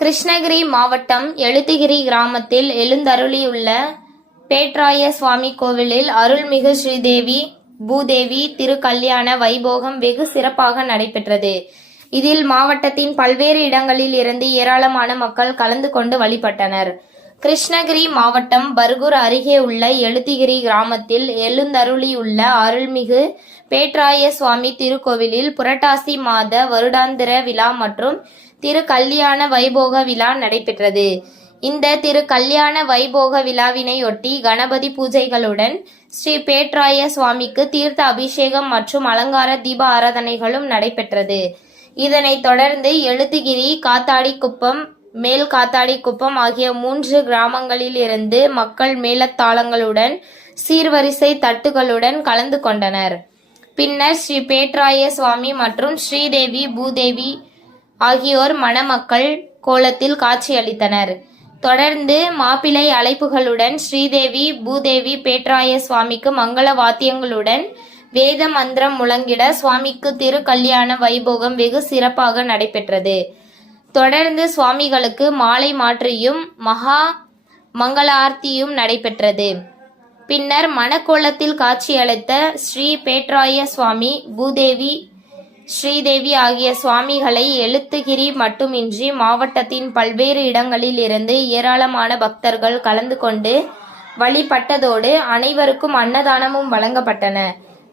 கிருஷ்ணகிரி மாவட்டம் எழுத்துகிரி கிராமத்தில் எழுந்தருளியுள்ள பேட்ராய சுவாமி கோவிலில் அருள்மிகு ஸ்ரீதேவி பூதேவி திருக்கல்யாண வைபோகம் வெகு சிறப்பாக நடைபெற்றது. இதில் மாவட்டத்தின் பல்வேறு இடங்களில் இருந்து ஏராளமான மக்கள் கலந்து கொண்டு வழிபட்டனர். கிருஷ்ணகிரி மாவட்டம் பர்கூர் அருகே உள்ள எழுத்திகிரி கிராமத்தில் எழுந்தருளியுள்ள அருள்மிகு பேட்ராய சுவாமி திருக்கோவிலில் புரட்டாசி மாத வருடாந்திர விழா மற்றும் திரு கல்யாண வைபோக விழா நடைபெற்றது. இந்த திரு கல்யாண வைபோக விழாவினையொட்டி கணபதி பூஜைகளுடன் ஸ்ரீ பேட்ராய சுவாமிக்கு தீர்த்த அபிஷேகம் மற்றும் அலங்கார தீப ஆராதனைகளும் நடைபெற்றது. இதனைத் தொடர்ந்து எழுத்துகிரி காத்தாடிக்குப்பம் மேல் காத்தாடிக்குப்பம் ஆகிய மூன்று கிராமங்களில் இருந்து மக்கள் மேலத்தாளங்களுடன் சீர்வரிசை தட்டுகளுடன் கலந்து கொண்டனர். பின்னர் ஸ்ரீ பேட்ராய சுவாமி மற்றும் ஸ்ரீதேவி பூதேவி ஆகியோர் மணமக்கள் கோலத்தில் காட்சியளித்தனர். தொடர்ந்து மாப்பிள்ளை அழைப்புகளுடன் ஸ்ரீதேவி பூதேவி பேட்ராய சுவாமிக்கு மங்கள வாத்தியங்களுடன் வேத மந்திரம் முழங்கிட சுவாமிக்கு திரு கல்யாண வைபோகம் வெகு சிறப்பாக நடைபெற்றது. தொடர்ந்து சுவாமிகளுக்கு மாலை மாற்றியும் மகா மங்களார்த்தியும் நடைபெற்றது. பின்னர் மணக்கோலத்தில் காட்சியளித்த ஸ்ரீ பேட்ராய சுவாமி பூதேவி ஸ்ரீதேவி ஆகிய சுவாமிகளை எழுத்துகிரி மட்டுமின்றி மாவட்டத்தின் பல்வேறு இடங்களில் இருந்து ஏராளமான பக்தர்கள் கலந்து கொண்டு வழிபட்டதோடு அனைவருக்கும் அன்னதானமும் வழங்கப்பட்டன.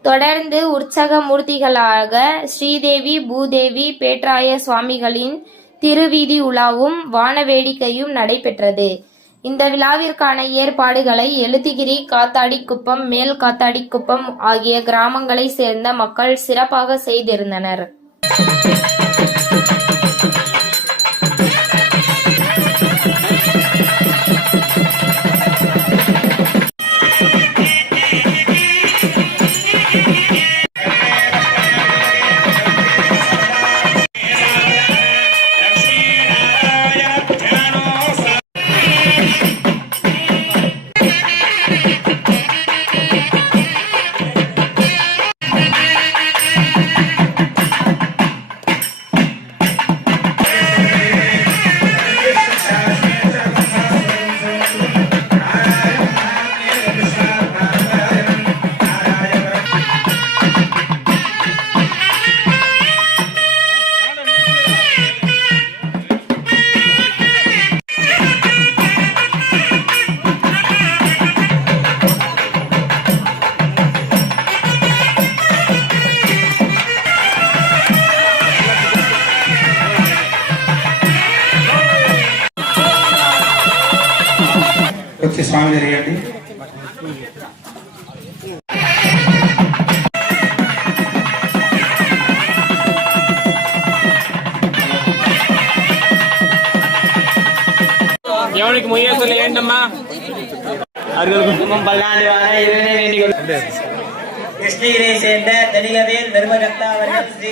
தொடர்ந்து உற்சக மூர்த்திகளாக ஸ்ரீதேவி பூதேவி பேட்ராய சுவாமிகளின் திருவீதி உலாவும் வானவேடிக்கையும் நடைபெற்றது. இந்த விழாவிற்கான ஏற்பாடுகளை எழுத்திகிரி காத்தாடிக்குப்பம் மேல் காத்தாடிக்குப்பம் ஆகிய கிராமங்களைச் சேர்ந்த மக்கள் சிறப்பாக செய்திருந்தனர். స్వామి జరిగండి ఎవరికి మొయ్యేసలు ఏంటమ్మా குடும்பம் பல்லாண்டு வாழ இறைவனை வேண்டிக் கொள்கிறேன். கிருஷ்ணகிரியை சேர்ந்த தனிகவேல் தர்மகர்த்தா அவர்கள் ஸ்ரீ